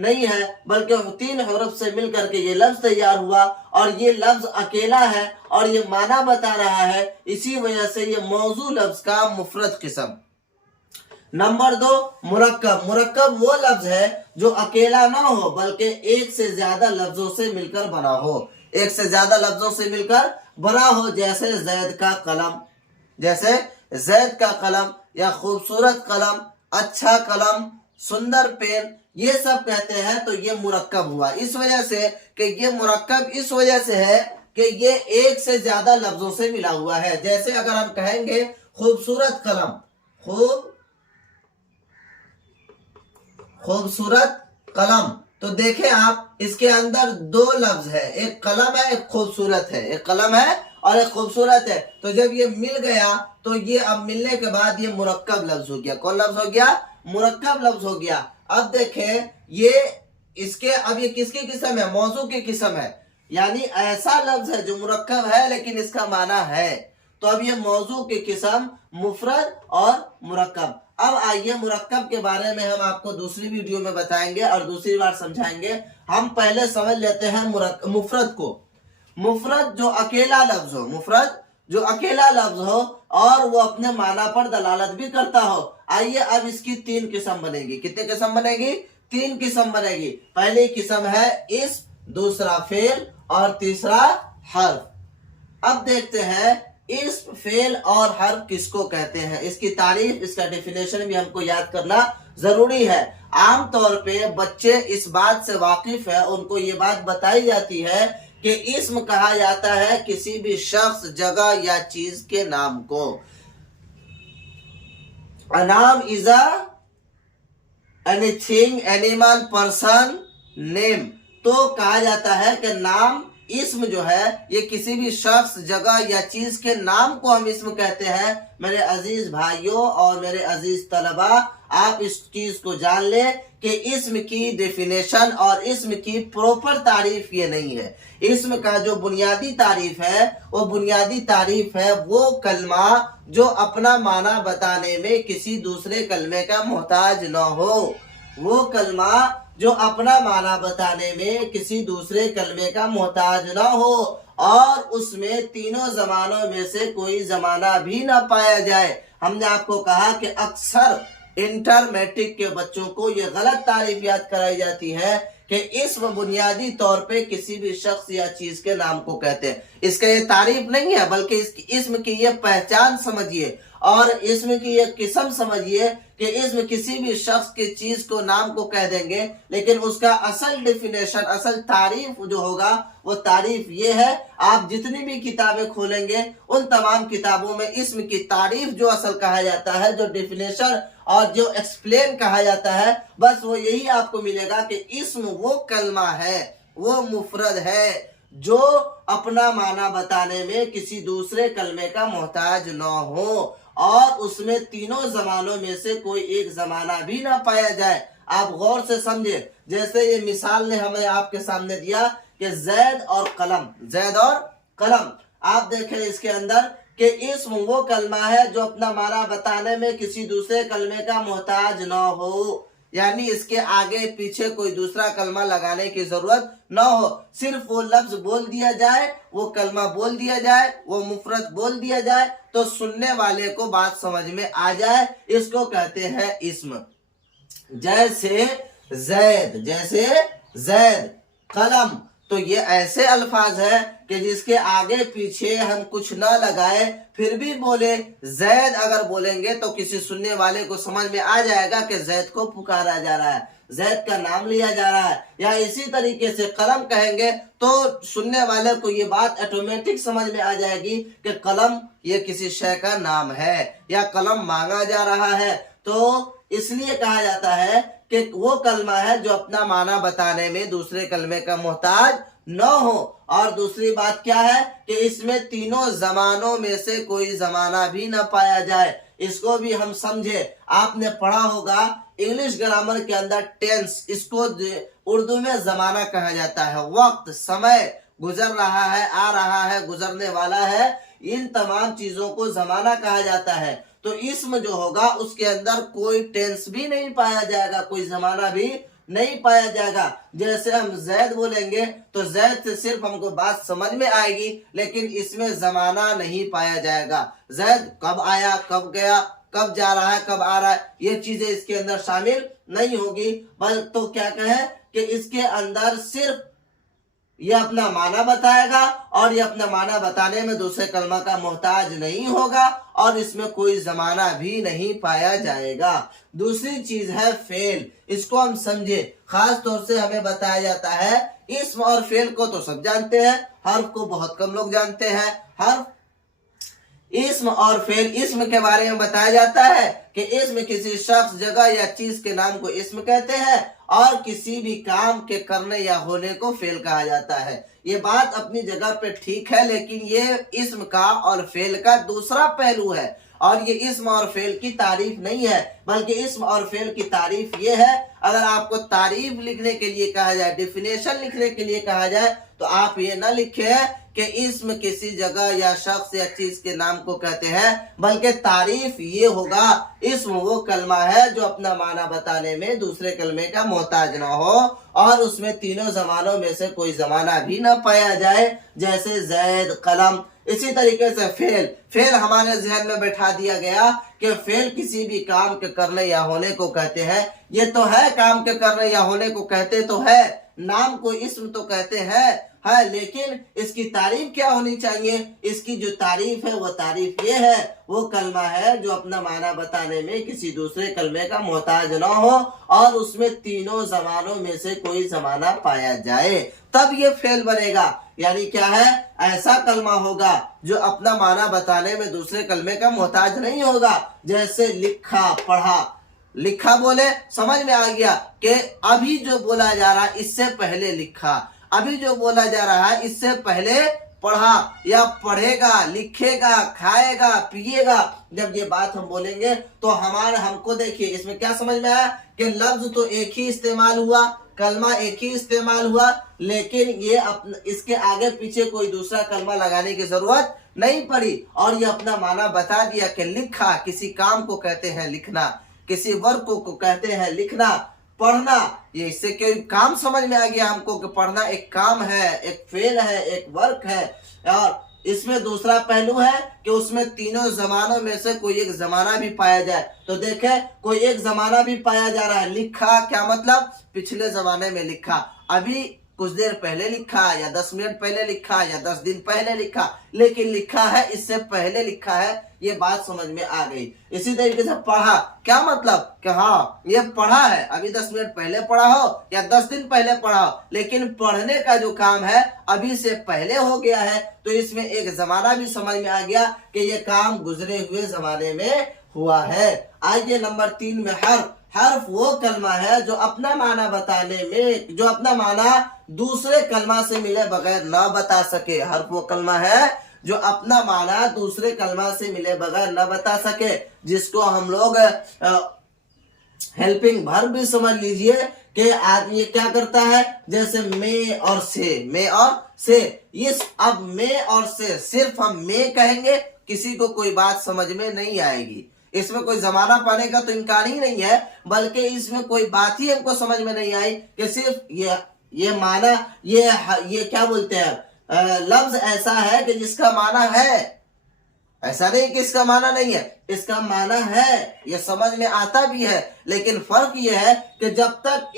نہیں ہے بلکہ 3 حروف سے مل کر کے یہ لفظ تیار ہوا اور یہ لفظ اکیلا ہے اور یہ معنی بتا رہا ہے، اسی وجہ سے یہ موضوع لفظ کا مفرد قسم۔ نمبر 2، مرکب۔ مرکب وہ لفظ ہے جو اکیلا نہ ہو بلکہ ایک سے زیادہ لفظوں سے مل کر بنا ہو، ایک سے زیادہ لفظوں سے مل کر بنا ہو، جیسے زید کا قلم، جیسے زید کا قلم یا خوبصورت قلم، اچھا قلم، سندر پین، یہ سب کہتے ہیں تو یہ مرکب ہوا۔ اس وجہ سے کہ یہ مرکب اس وجہ سے ہے کہ یہ ایک سے زیادہ لفظوں سے ملا ہوا ہے۔ جیسے اگر ہم کہیں گے خوبصورت قلم، خوبصورت قلم، تو دیکھیں آپ اس کے اندر 2 لفظ ہے، ایک قلم ہے ایک خوبصورت ہے، ایک قلم ہے اور ایک خوبصورت ہے، تو جب یہ مل گیا تو یہ اب ملنے کے بعد یہ مرکب لفظ ہو گیا۔ کون لفظ ہو گیا؟ مرکب لفظ ہو گیا۔ اب دیکھیں یہ اس کے اب یہ کس کی قسم ہے؟ موضوع کی قسم ہے، یعنی ایسا لفظ ہے جو مرکب ہے لیکن اس کا معنی ہے، تو اب یہ موضوع کی قسم مفرد اور مرکب۔ اب آئیے مرکب کے بارے میں ہم آپ کو دوسری ویڈیو میں بتائیں گے اور دوسری بار سمجھائیں گے۔ ہم پہلے سمجھ لیتے ہیں مفرد کو۔ مفرد جو اکیلا لفظ ہو، مفرد جو اکیلا لفظ ہو اور وہ اپنے معنی پر دلالت بھی کرتا ہو۔ آئیے اب اس کی 3 قسم بنے گی۔ کتنے قسم بنے گی؟ 3 قسم بنے گی۔ پہلی قسم ہے اسم، دوسرا فعل اور تیسرا حرف۔ اب دیکھتے ہیں اسم، فعل اور حرف کس کو کہتے ہیں، اس کی تعریف، اس کا ڈیفینیشن بھی ہم کو یاد کرنا ضروری ہے۔ عام طور پہ بچے اس بات سے واقف ہے، ان کو یہ بات بتائی جاتی ہے کہ اسم کہا جاتا ہے کسی بھی شخص، جگہ یا چیز کے نام کو۔ A name is anything, animal, person, name۔ تو کہا جاتا ہے کہ نام، اسم جو ہے یہ کسی بھی شخص، جگہ یا چیز کے نام کو ہم اسم کہتے ہیں۔ میرے عزیز بھائیوں اور میرے عزیز طلبہ، آپ اس چیز کو جان لیں کہ اسم کی ڈیفینیشن اور اسم کی پروپر تعریف یہ نہیں ہے۔ اسم کا جو بنیادی تعریف ہے وہ بنیادی تعریف ہے وہ کلمہ جو اپنا معنی بتانے میں کسی دوسرے کلمے کا محتاج نہ ہو، وہ کلمہ جو اپنا معنی بتانے میں کسی دوسرے کلمے کا محتاج نہ ہو اور اس میں تینوں زمانوں میں سے کوئی زمانہ بھی نہ پایا جائے۔ ہم نے آپ کو کہا کہ اکثر انٹر میٹرک کے بچوں کو یہ غلط تعریف یاد کرائی جاتی ہے کہ اسم بنیادی طور پہ کسی بھی شخص یا چیز کے نام کو کہتے ہیں۔ اس کا یہ تعریف نہیں ہے بلکہ اسم کی یہ پہچان سمجھیے اور اسم کی یہ قسم سمجھیے کہ اسم کسی بھی شخص کی چیز کو نام کو کہہ دیں گے، لیکن اس کا اصل ڈیفینیشن، اصل تعریف جو ہوگا وہ تعریف یہ ہے۔ آپ جتنی بھی کتابیں کھولیں گے ان تمام کتابوں میں اسم کی تعریف جو اصل کہا جاتا ہے، جو ڈیفینیشن اور جو ایکسپلین کہا جاتا ہے، بس وہ یہی آپ کو ملے گا کہ اسم وہ کلمہ ہے، وہ مفرد ہے جو اپنا معنی بتانے میں کسی دوسرے کلمے کا محتاج نہ ہو اور اس میں تینوں زمانوں میں سے کوئی ایک زمانہ بھی نہ پایا جائے۔ آپ غور سے سمجھے، جیسے یہ مثال نے ہمیں آپ کے سامنے دیا کہ زید اور قلم، زید اور قلم۔ آپ دیکھیں اس کے اندر کہ اسم وہ کلمہ ہے جو اپنا معنی بتانے میں کسی دوسرے کلمے کا محتاج نہ ہو، یعنی اس کے آگے پیچھے کوئی دوسرا کلمہ لگانے کی ضرورت نہ ہو، صرف وہ لفظ بول دیا جائے، وہ کلمہ بول دیا جائے، وہ مفرد بول دیا جائے تو سننے والے کو بات سمجھ میں آ جائے، اس کو کہتے ہیں اسم۔ جیسے زید، جیسے زید، قلم، تو یہ ایسے الفاظ ہیں کہ جس کے آگے پیچھے ہم کچھ نہ لگائے پھر بھی بولے زید اگر بولیں گے تو کسی سننے والے کو سمجھ میں آ جائے گا کہ زید کو پکارا جا رہا ہے، زید کا نام لیا جا رہا ہے۔ یا اسی طریقے سے قلم کہیں گے تو سننے والے کو یہ بات آٹومیٹک سمجھ میں آ جائے گی کہ قلم یہ کسی شے کا نام ہے یا قلم مانگا جا رہا ہے۔ تو اس لیے کہا جاتا ہے کہ وہ کلمہ ہے جو اپنا معنی بتانے میں دوسرے کلمے کا محتاج نہ ہو۔ اور دوسری بات کیا ہے کہ اس میں تینوں زمانوں میں سے کوئی زمانہ بھی نہ پایا جائے۔ اس کو بھی ہم سمجھے، آپ نے پڑھا ہوگا انگلش گرامر کے اندر ٹینس، اس کو اردو میں زمانہ کہا جاتا ہے، وقت، سمے، گزر رہا ہے، آ رہا ہے، گزرنے والا ہے، ان تمام چیزوں کو زمانہ کہا جاتا ہے۔ تو اسم جو ہوگا اس کے اندر کوئی ٹینس بھی نہیں پایا جائے گا، کوئی زمانہ بھی نہیں پایا جائے گا. جیسے ہم زید بولیں گے تو زید سے صرف ہم کو بات سمجھ میں آئے گی لیکن اس میں زمانہ نہیں پایا جائے گا. زید کب آیا، کب گیا، کب جا رہا ہے، کب آ رہا ہے، یہ چیزیں اس کے اندر شامل نہیں ہوگی. بل تو کیا کہیں کہ اس کے اندر صرف یہ اپنا معنی بتائے گا اور یہ اپنا معنی بتانے میں دوسرے کلمہ کا محتاج نہیں ہوگا اور اس میں کوئی زمانہ بھی نہیں پایا جائے گا. دوسری چیز ہے فعل. اس کو ہم سمجھے. خاص طور سے ہمیں بتایا جاتا ہے اسم اور فعل کو تو سب جانتے ہیں، حرف کو بہت کم لوگ جانتے ہیں. حرف، اسم اور فعل. اسم کے بارے میں بتایا جاتا ہے کہ اسم کسی شخص، جگہ یا چیز کے نام کو اسم کہتے ہیں اور کسی بھی کام کے کرنے یا ہونے کو فعل کہا جاتا ہے. یہ بات اپنی جگہ پہ ٹھیک ہے لیکن یہ اسم کا اور فعل کا دوسرا پہلو ہے اور یہ اسم اور فعل کی تعریف نہیں ہے بلکہ اسم اور فعل کی تعریف یہ ہے. اگر آپ کو تعریف لکھنے کے لیے کہا جائے، ڈیفینیشن لکھنے کے لیے کہا جائے تو آپ یہ نہ لکھیں کہ اسم کسی جگہ یا شخص یا چیز کے نام کو کہتے ہیں، بلکہ تعریف یہ ہوگا اسم وہ کلمہ ہے جو اپنا معنی بتانے میں دوسرے کلمے کا محتاج نہ ہو اور اس میں تینوں زمانوں میں سے کوئی زمانہ بھی نہ پایا جائے، جیسے زید، قلم. اسی طریقے سے فعل. فعل ہمارے ذہن میں بیٹھا دیا گیا کہ فعل کسی بھی کام کے کرنے یا ہونے کو کہتے ہیں. یہ تو ہے کام کے کرنے یا ہونے کو کہتے تو ہے، نام کو اسم تو کہتے ہیں لیکن اس کی تعریف کیا ہونی چاہیے؟ اس کی جو تعریف ہے وہ تعریف یہ ہے وہ کلمہ ہے جو اپنا معنی بتانے میں کسی دوسرے کلمے کا محتاج نہ ہو اور اس میں تینوں زمانوں میں سے کوئی زمانہ پایا جائے، تب یہ فعل بنے گا. یعنی کیا ہے؟ ایسا کلمہ ہوگا جو اپنا معنی بتانے میں دوسرے کلمے کا محتاج نہیں ہوگا. جیسے لکھا، پڑھا. لکھا بولے سمجھ میں آ گیا کہ ابھی جو بولا جا رہا ہے اس سے پہلے لکھا، ابھی جو بولا جا رہا ہے اس سے پہلے پڑھا یا پڑھے گا، لکھے گا، کھائے گا، پیے گا. جب یہ بات ہم بولیں گے تو ہم کو دیکھیے اس میں کیا سمجھ میں آیا کہ لفظ تو ایک ہی استعمال ہوا، کلمہ ایک ہی استعمال ہوا لیکن یہ اس کے آگے پیچھے کوئی دوسرا کلمہ لگانے کی ضرورت نہیں پڑی اور یہ اپنا معنی بتا دیا کہ لکھا کسی کام کو کہتے ہیں لکھنا، کسی ورک کو کہتے ہیں لکھنا. پڑھنا، یہ اس سے کوئی کام سمجھ میں آ گیا ہم کو کہ پڑھنا ایک کام ہے، ایک فعل ہے، ایک ورک ہے. اور اس میں دوسرا پہلو ہے کہ اس میں تینوں زمانوں میں سے کوئی ایک زمانہ بھی پایا جائے. تو دیکھیں کوئی ایک زمانہ بھی پایا جا رہا ہے. لکھا کیا مطلب؟ پچھلے زمانے میں لکھا، ابھی کچھ دیر پہلے لکھا یا 10 منٹ پہلے لکھا یا 10 دن پہلے لکھا، لیکن لکھا ہے اس سے پہلے لکھا ہے. یہ بات سمجھ میں آ گئی. اسی طریقے سے پڑھا کیا مطلب کہ ہاں یہ پڑھا ہے، ابھی 10 منٹ پہلے پڑھا ہو یا 10 دن پہلے پڑھا ہو لیکن پڑھنے کا جو کام ہے ابھی سے پہلے ہو گیا ہے تو اس میں ایک زمانہ بھی سمجھ میں آ گیا کہ یہ کام گزرے ہوئے زمانے میں ہوا ہے. آئیے نمبر 3 میں حرف. حرف وہ کلمہ ہے جو اپنا معنی بتانے میں، جو اپنا معنی دوسرے کلمہ سے ملے بغیر نہ بتا سکے. حرف وہ کلمہ ہے جو اپنا معنی دوسرے کلمہ سے ملے بغیر نہ بتا سکے، جس کو ہم لوگ ہیلپنگ ورب بھی سمجھ لیجئے کہ آدمی یہ کیا کرتا ہے. جیسے میں اور سے، میں اور سے. اب میں اور سے صرف ہم میں کہیں گے، کسی کو کوئی بات سمجھ میں نہیں آئے گی. اس میں کوئی زمانہ پانے کا تو امکان ہی نہیں ہے بلکہ اس میں کوئی بات ہی ہم کو سمجھ میں نہیں آئی کہ صرف یہ معنی یہ کیا بولتے ہیں لفظ ایسا ہے کہ جس کا معنی ہے، ایسا نہیں کہ اس کا معنی نہیں ہے، اس کا معنی ہے، یہ سمجھ میں آتا بھی ہے لیکن فرق یہ ہے کہ جب تک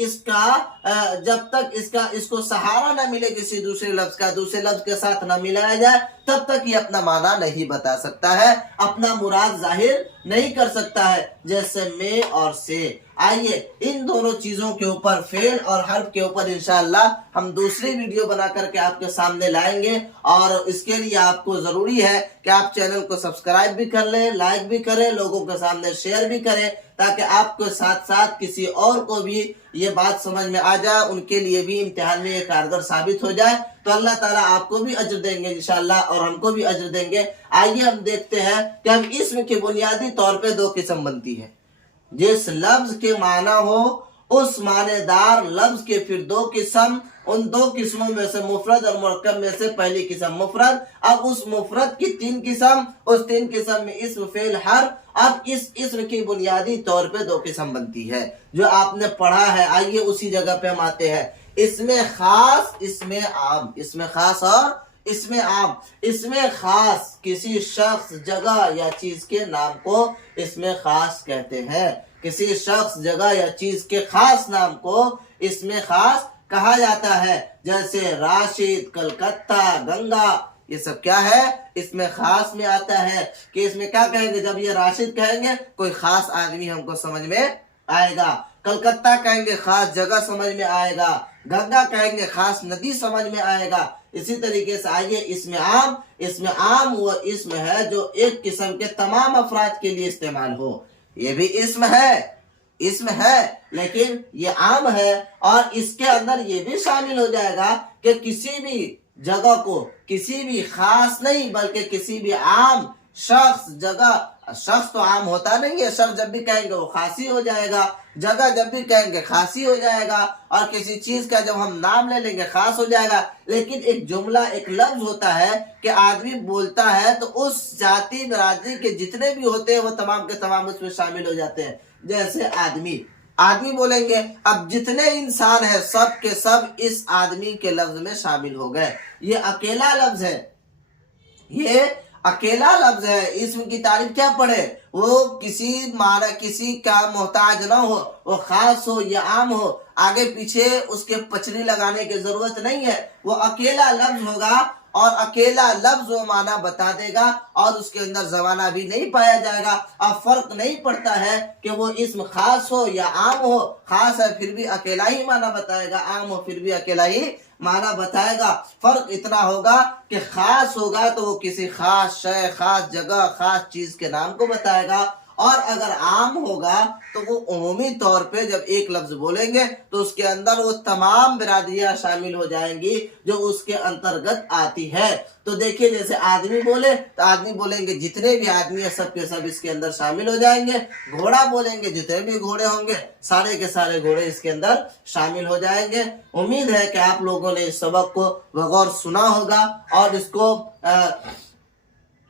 اس کو سہارا نہ ملے کسی دوسرے لفظ کا، دوسرے لفظ کے ساتھ نہ ملایا جائے تب تک یہ اپنا معنی نہیں بتا سکتا ہے، اپنا مراد ظاہر نہیں کر سکتا ہے. جیسے میں اور سے. آئیے ان دونوں چیزوں کے اوپر، فعل اور حرف کے اوپر انشاءاللہ ہم دوسری ویڈیو بنا کر کے آپ کے سامنے لائیں گے اور اس کے لیے آپ کو ضروری ہے کہ آپ چینل کو سبسکرائب بھی کر لیں، لائک بھی کریں، لوگوں کے سامنے شیئر بھی کریں تاکہ آپ کے ساتھ ساتھ کسی اور کو بھی یہ بات سمجھ میں آ جائے، ان کے لیے بھی امتحان میں یہ کارگر ثابت ہو جائے. تو اللہ تعالیٰ آپ کو بھی اجر دیں گے انشاءاللہ اور ہم کو بھی اجر دیں گے. آئیے ہم دیکھتے ہیں کہ ہم اسم کی بنیادی طور پہ 2 قسم بنتی ہے. جس لفظ کے معنی ہو اس معنی دار لفظ کے پھر 2 قسم ان دو قسموں میں سے مفرد اور مرکب میں سے پہلی قسم مفرد. اب اس مفرد کی تین قسم, اس تین قسم میں اسم فعل حرف. اب اس اسم کی بنیادی طور پہ دو قسم بنتی ہے جو آپ نے پڑھا ہے. آئیے اسی جگہ پہ ہم آتے ہیں. اسم خاص, اسم عام. اسم خاص اور اسم عام. اسم خاص کسی شخص, جگہ یا چیز کے نام کو اسم خاص کہتے ہیں. کسی شخص, جگہ یا چیز کے خاص نام کو اسم خاص کہا جاتا ہے. جیسے راشد, کلکتہ, گنگا, یہ سب کیا ہے, اس میں خاص میں آتا ہے. کہ اس میں کیا کہیں گے, جب یہ راشد کہیں گے کوئی خاص آدمی ہم کو سمجھ میں آئے گا. کلکتہ کہیں گے خاص جگہ سمجھ میں آئے گا. گنگا کہیں گے خاص ندی سمجھ میں آئے گا. اسی طریقے سے آئیے اسم عام. اسم عام وہ اسم ہے جو ایک قسم کے تمام افراد کے لیے استعمال ہو. یہ بھی اسم ہے, اسم ہے لیکن یہ عام ہے. اور اس کے اندر یہ بھی شامل ہو جائے گا کہ کسی بھی جگہ کو, کسی بھی خاص نہیں بلکہ کسی بھی عام شخص, جگہ, شخص تو عام ہوتا نہیں ہے, شخص جب بھی کہیں گے وہ خاصی ہو جائے گا, جگہ جب بھی کہیں گے خاصی ہو جائے گا, اور کسی چیز کا جب ہم نام لے لیں گے خاص ہو جائے گا. لیکن ایک جملہ, ایک لفظ ہوتا ہے کہ آدمی بولتا ہے تو اس ذاتی برادری کے جتنے بھی ہوتے ہیں وہ تمام کے تمام اس میں شامل ہو جاتے ہیں. جیسے آدمی, آدمی بولیں گے, اب جتنے انسان ہیں سب کے سب اس آدمی کے لفظ میں شامل ہو گئے. یہ اکیلا لفظ ہے, یہ اکیلا لفظ ہے. اسم کی تعریف کیا پڑھے, وہ کسی معنی, کسی کا محتاج نہ ہو, وہ خاص ہو یا عام ہو, آگے پیچھے اس کے پچھڑی لگانے کی ضرورت نہیں ہے. وہ اکیلا لفظ ہوگا اور اکیلا لفظ وہ معنی بتا دے گا اور اس کے اندر زمانہ بھی نہیں پایا جائے گا. اب فرق نہیں پڑتا ہے کہ وہ اسم خاص ہو یا عام ہو. خاص ہے پھر بھی اکیلا ہی معنی بتائے گا, عام ہو پھر بھی اکیلا ہی معنی بتائے گا. فرق اتنا ہوگا کہ خاص ہوگا تو وہ کسی خاص شے, خاص جگہ, خاص چیز کے نام کو بتائے گا, اور اگر عام ہوگا تو وہ عمومی طور پہ جب ایک لفظ بولیں گے تو اس کے اندر وہ تمام برادریاں شامل ہو جائیں گی جو اس کے انترگت آتی ہے. تو دیکھیے جیسے آدمی بولے تو آدمی بولیں گے جتنے بھی آدمی ہیں سب کے سب اس کے اندر شامل ہو جائیں گے. گھوڑا بولیں گے جتنے بھی گھوڑے ہوں گے سارے کے سارے گھوڑے اس کے اندر شامل ہو جائیں گے. امید ہے کہ آپ لوگوں نے اس سبق کو بغور سنا ہوگا اور اس کو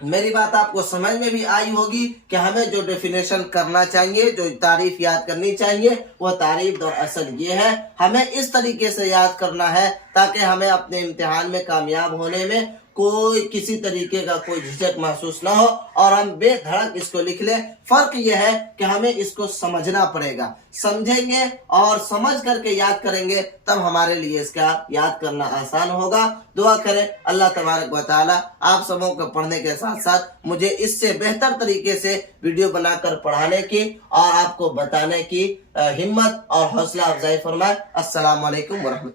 میری بات آپ کو سمجھ میں بھی آئی ہوگی کہ ہمیں جو ڈیفینیشن کرنا چاہیے, جو تعریف یاد کرنی چاہیے, وہ تعریف دراصل یہ ہے. ہمیں اس طریقے سے یاد کرنا ہے تاکہ ہمیں اپنے امتحان میں کامیاب ہونے میں کوئی کسی طریقے کا کوئی جھجک محسوس نہ ہو اور ہم بے دھڑک اس کو لکھ لیں. فرق یہ ہے کہ ہمیں اس کو سمجھنا پڑے گا. سمجھیں گے اور سمجھ کر کے یاد کریں گے تب ہمارے لیے اس کا یاد کرنا آسان ہوگا. دعا کریں اللہ تبارک و تعالی آپ سبوں کو پڑھنے کے ساتھ ساتھ مجھے اس سے بہتر طریقے سے ویڈیو بنا کر پڑھانے کی اور آپ کو بتانے کی ہمت اور حوصلہ افزائی فرمائے. السلام علیکم ورحمۃ اللہ.